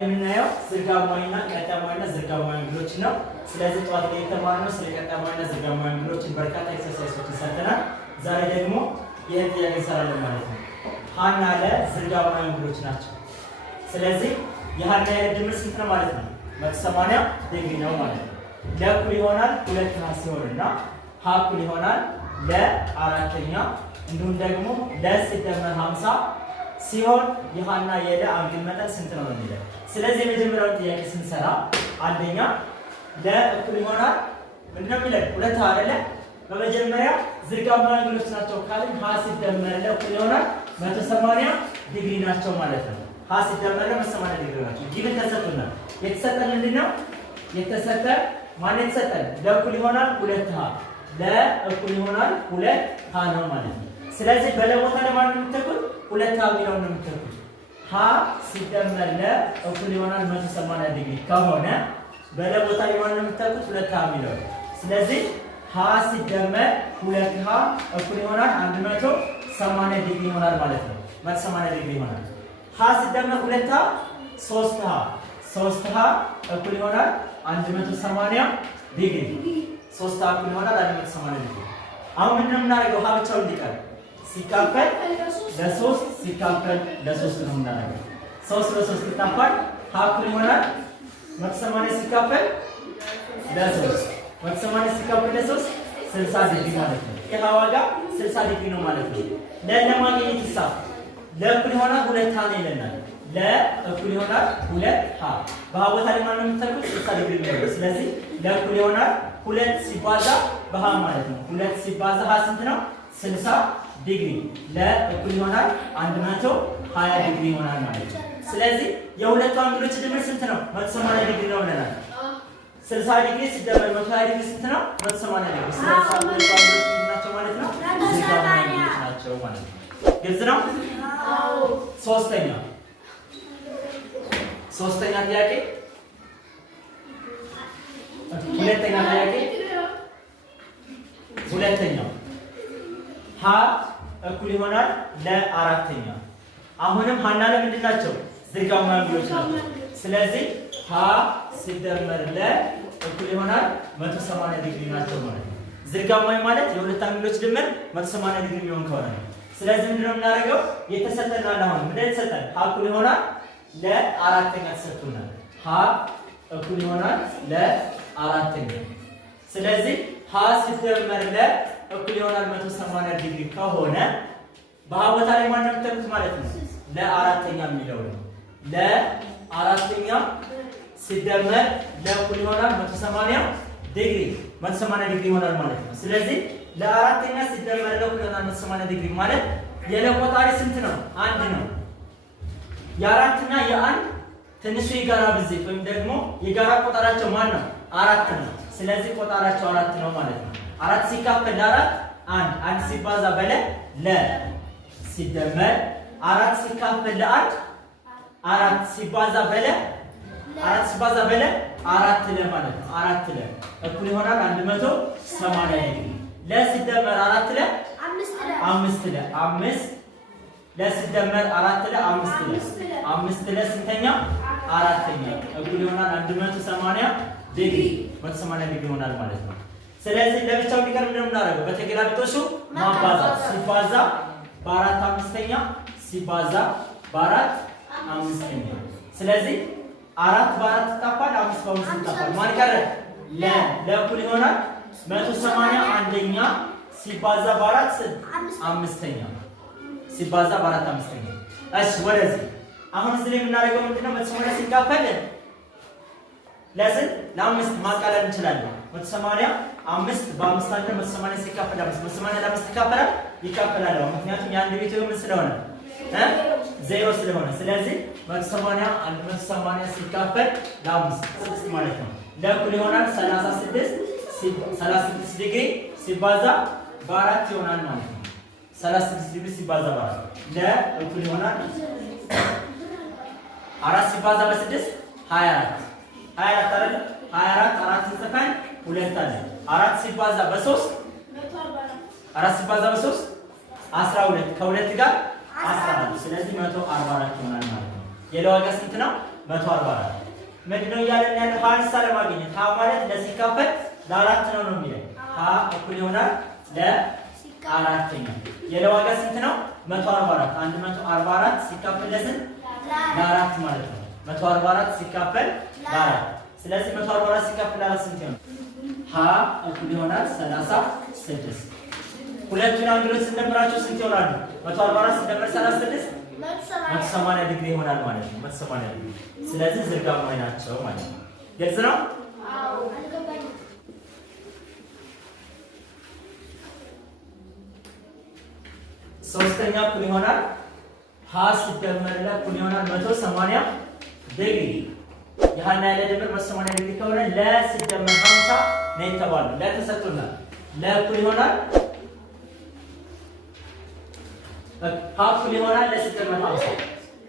የምናየው ዝርጋማዊና ቀጣማዊና ዝርጋማዊ አንግሎች ነው። ስለዚህ ጠዋት ላይ የተማርነው ስለ ቀጣማዊና ዝርጋማዊ አንግሎችን በርካታ ኤክሰርሳይሶችን ሰርተናል። ዛሬ ደግሞ ይህን ጥያቄ እንሰራለን ማለት ነው። ሀና ለ ዝርጋማዊ አንግሎች ናቸው። ስለዚህ የሀና የለ ድምር ስንት ነው ማለት ነው? 180 ዲግሪ ነው ማለት ነው። ለ እኩል ይሆናል 2 ሀ ሲሆንና ሀ እኩል ይሆናል ለ አራተኛ እንዲሁም ደግሞ ለ ሲደመር 50 ሲሆን የሀና የለ አንግል መጠን ስንት ነው የሚለው። ስለዚህ የመጀመሪያውን ጥያቄ ስንሰራ አንደኛ ለ እኩል ይሆናል ምንድነው የሚለው 2 አይደለ? በመጀመሪያ ዝርጋማዊ አንግሎች ናቸው ካልን ሀ ሲደመር ለ እኩል ይሆናል 180 ዲግሪ ናቸው ማለት ነው። ሀ ሲደመር ለ 180 ዲግሪ ናቸው። ጊቭን ተሰጥቶናል። የተሰጠን ምንድነው? የተሰጠ ማን የተሰጠን? ለ እኩል ይሆናል 2 ሀ ለ እኩል ይሆናል 2 ሀ ነው ማለት ነው። ስለዚህ በለቦታ ለማን ነው የምትተኩት? 2 ሀ የሚለውን ነው የምትተኩት። ሀ ሲደመር ለ እኩል ይሆናል 180 ዲግሪ ከሆነ በለቦታ ለማን ነው የምትተኩት? 2 ሀ የሚለውን። ስለዚህ ሀ ሲደመር 2 ሀ እኩል ይሆናል 180 ዲግሪ ይሆናል ማለት ነው። 180 ዲግሪ ይሆናል። ሀ ሲደመር 2 ሀ 3 ሀ እኩል ይሆናል 180 ዲግሪ 3 ሀ እኩል ይሆናል 180 ዲግሪ። አሁን ምንድን ነው የምናደርገው? ሀ ብቻውን እንዲቀር ሲካፈል ለ3 ሲካፈል ለ3 ነው የምናደርገው። 3 ለ3 ሲካፈል ሀ እኩል ይሆናል 180 ሲካፈል ለ3 180 ሲካፈል ለ3 60 ዲግሪ ማለት ነው። የሀ ዋጋ 60 ዲግሪ ነው ማለት ነው። ለማግኘት ይሳፍ ለ እኩል ይሆናል 2 ሀ ነው ይለናል። ለ እኩል ይሆናል 2 ሀ በሀ ቦታ ላይ ማን ነው የምትተኩት? 60 ዲግሪ ነው። ስለዚህ ለ እኩል ይሆናል 2 ሲባዛ በሀ ማለት ነው። 2 ሲባዛ ሀ ስንት ነው? 60 ዲግሪ። ለ እኩል ይሆናል 120 ዲግሪ ይሆናል ማለት ነው። ስለዚህ የሁለቱ አንግሎች ድምር ስንት ነው? 180 ዲግሪ ነው ብለናል። 60 ዲግሪ ሲደመር 120 ዲግሪ ስንት ነው? 180 ዲግሪ። ስለዚህ ሁለቱ አንግሎች ናቸው ማለት ነው። ዝርጋማዊ አንግሎች ናቸው ማለት ነው። ግልጽ ነው? አዎ። ሶስተኛ ጥያቄ ሁለተኛው ሀ እኩል ይሆናል ለአራተኛ። አሁንም ሀና ለምንድን ናቸው? ዝርጋማዊ አንግሎች ናቸው። ስለዚህ ሀ ሲደመር ለ እኩል ይሆናል 180 ዲግሪ ናቸው ማለት ነው። ዝርጋማዊ ማለት የሁለት አንግሎች ድምር 180 ዲግሪ የሚሆን ከሆነ ነው። ስለዚህ ምንድነው የምናደርገው? የተሰጠናል። አሁን ምን የተሰጠን? ሀ እኩል ይሆናል ለአራተኛ ተሰጥቶናል። ሀ እኩል ይሆናል ለአራተኛ። ስለዚህ ሀ ሲደመር ለ እኩል ይሆናል 180 ዲግሪ ከሆነ በሀ ቦታ ላይ ማን ነው የምትተኩት ማለት ነው? ለአራተኛ የሚለው ነው። ለአራተኛ ሲደመር ለ እኩል ይሆናል 180 ዲግሪ 180 ዲግሪ ይሆናል ማለት ነው። ስለዚህ ለአራተኛ ሲደመር ለ እኩል ይሆናል 180 ዲግሪ ማለት የለ ቆጣሪ ስንት ነው? 1 ነው። የአራትና የአንድ ትንሹ የጋራ ብዜት ወይም ደግሞ የጋራ ቆጣራቸው ማን ነው? 4 ነው። ስለዚህ ቆጣራቸው 4 ነው ማለት ነው። 4 ሲካፈል ለ4 1 ሲባዛ በለ ለ ሲደመር 4 ሲካፈል ለ1 4 ሲባዛ በለ 4 ለ ማለት ነው። 4 ለ እኩል ይሆናል 180 ዲግሪ። ለ ሲደመር 4 ለ 5 ለ 5 ለ ሲደመር 4 ለ 5 ለ ስንተኛ? አራተኛ እኩል ይሆናል 180 ዲግሪ 180 ዲግሪ ይሆናል ማለት ነው። ስለዚህ ለብቻው እንዲቀር ምንድነው የምናደርገው? በተገላቢጦሹ ማባዛት ሲባዛ በ4 አምስተኛ ሲባዛ በ4 አምስተኛ። ስለዚህ 4 በ4 ይጣፋል፣ 5 በ5 ይጣፋል። ማን ቀረ? ለ እኩል ይሆናል 180 አንደኛ ሲባዛ በ4 አምስተኛ ሲባዛ በ4 አምስተኛ። እሺ ወደዚህ አሁን እዚህ ላይ የምናደርገው ምንድነው? 180 ሲካፈል ለስንት? ለ5 ማቃለል እንችላለን። 180 5 በ5 አለ 180 ሲካፈል 5 180 ለ5 ይካፈላል ይካፈላል። ምክንያቱም የአንድ ቤት ምን ስለሆነ ዜሮ ስለሆነ ስለዚህ 180 ሲካፈል ለ5 6 ማለት ነው። ለ እኩል ይሆናል 36 ዲግሪ ሲባዛ በ4 ይሆናል ማለት ነው። 36 ዲግሪ ሲባዛ በ4 ለ እኩል ይሆናል 4 ሲባዛ በ6 24 አይደል? 24 4 ሲጽፈን 2 አለ። 4 ሲባዛ በ3 12 ከ2 ጋር 14 ስለዚህ 144 ይሆናል ማለት ነው። የለ ዋጋ ስንት ነው? 144 ምንድነው እያለን ያለው? ሀን ለማግኘት ሀ ማለት ለሲካፈል ለአራት ነው የሚለው። ሀ እኩል ይሆናል ለአራተኛ። የለዋጋ ስንት ነው? 144 144 ሲካፈል ለስንት? ለአራት ማለት ነው። 144 ሲካፈል ለአራት። ስለዚህ 144 ሲካፈል ለአራት ስንት ይሆናል? ሀ እኩል ይሆናል 36። ሁለቱን አንግሎች ስንደምራቸው ስንት ይሆናሉ? 144 ሲደመር 36 180 ዲግሪ ይሆናል ማለት ነው። 180 ዲግሪ። ስለዚህ ዝርጋማዊ ናቸው ማለት ነው። ግልጽ ነው? አዎ። አልገባኝም። ሶስተኛ እኩል ይሆናል ሀ ሲደመር ለ እኩል ይሆናል 180 ዲግሪ። የሀና ያለ ድምር 180 ዲግሪ ከሆነ ለ ሲደመር 50 ነው የተባለው። ለ ተሰጥቶናል። ለ እኩል ይሆናል ሀ እኩል ይሆናል ለ ሲደመር 50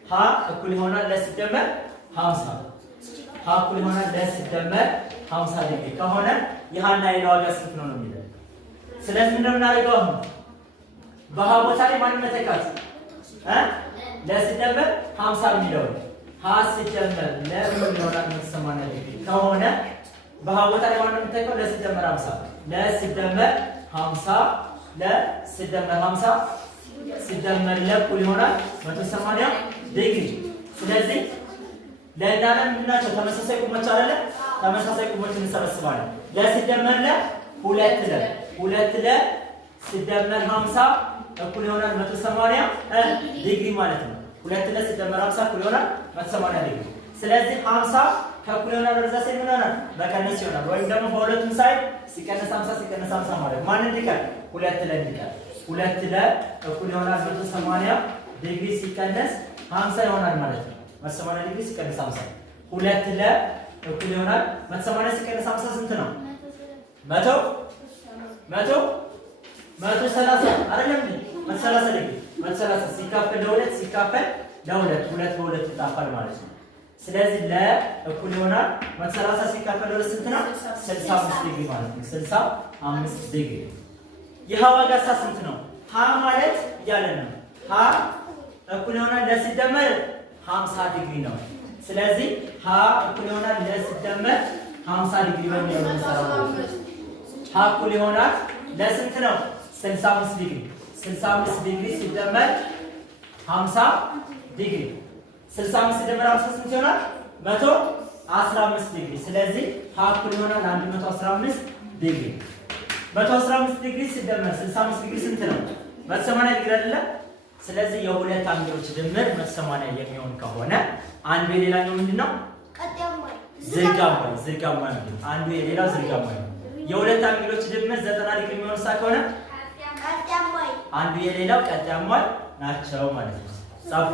ሀ እኩል ይሆናል ለ ሲደመር 50 ሀ እኩል ይሆናል ለ ሲደመር 50 ዲግሪ ከሆነ የሀና ያለ ዋጋ ስንት ነው የሚለው። ስለዚህ ምንድነው የምናደርገው? አሁን በሀ ቦታ ላይ ማን መተካት? ለ ሲደመር 50 የሚለው ሀ ሲደመር ለ ምን ይሆናል? 180 ዲግሪ ከሆነ በሀ ቦታ ላይ ማን መተካው? ለ ሲደመር 50 ለ ሲደመር 50 ለ ሲደመር 50 ሲደመር ለ እኩል ይሆናል 180 ዲግሪ። ስለዚህ ለእናንተ ምንድናቸው? ተመሳሳይ ቁሞች አይደለ? ተመሳሳይ ቁሞችን እንሰበስባለን። ለ ሲደመር ለ ሁለት ለ ሲደመር 50 እኩል ይሆናል 180 ዲግሪ ማለት ነው። ሁለት ለ ሲደመር 50 እኩል ይሆናል 180 ዲግሪ። ስለዚህ 50 ከእኩል ይሆናል ወደዛ ሲል ምን ይሆናል? መቀነስ ይሆናል። ወይም ደግሞ በሁለቱም ሳይድ ሲቀነስ 50 ሲቀነስ 50 ማለት ማን እንዲቀር? ሁለት ለ እንዲቀር። ሁለት ለ እኩል ይሆናል 180 ዲግሪ ሲቀነስ 50 ይሆናል ማለት ነው። 180 ዲግሪ ሲቀነስ 50 ሁለት ለ እኩል ይሆናል 180 ሲቀነስ 50 ስንት ነው? 130 አይደለም? 130 ዲግሪ 130 ሲካፈል ለሁለት ሲካፈል ለሁለት ሁለት በሁለት ይጣፋል ማለት ነው። ስለዚህ ለ እኩል ይሆናል 130 ሲካፈል ለሁለት ስንት ነው? 65 ዲግሪ ማለት ነው። 65 ዲግሪ። የሀ ዋጋ ስንት ነው? ሀ ማለት እያለን ነው። ሀ እኩል ይሆናል ለ ሲደመር 50 ዲግሪ ነው። ስለዚህ ሀ እኩል ይሆናል ለ ሲደመር 50 ዲግሪ በሚለው እንሰራው። ሀ እኩል ይሆናል ለስንት ነው? 65 ዲግሪ 65 ዲግሪ ሲደመር 50 ዲግሪ 65 ሲደመር 50 ስንት ይሆናል? 115 ዲግሪ። ስለዚህ ሀ እኩል ይሆናል 115 ዲግሪ 115 ዲግሪ ሲደመር 65 ዲግሪ ስንት ነው? 180 ዲግሪ አይደለ? ስለዚህ የሁለት አንግሎች ድምር 180 የሚሆን ከሆነ አንዱ የሌላኛው ምንድነው? ዝርጋማዊ ነው። አንዱ የሌላው ዝርጋማዊ ነው። የሁለት አንግሎች ድምር 90 ዲግሪ የሚሆን ከሆነ አንዱ የሌላው ቀጣማይ ናቸው ማለት ነው። ጻፉ።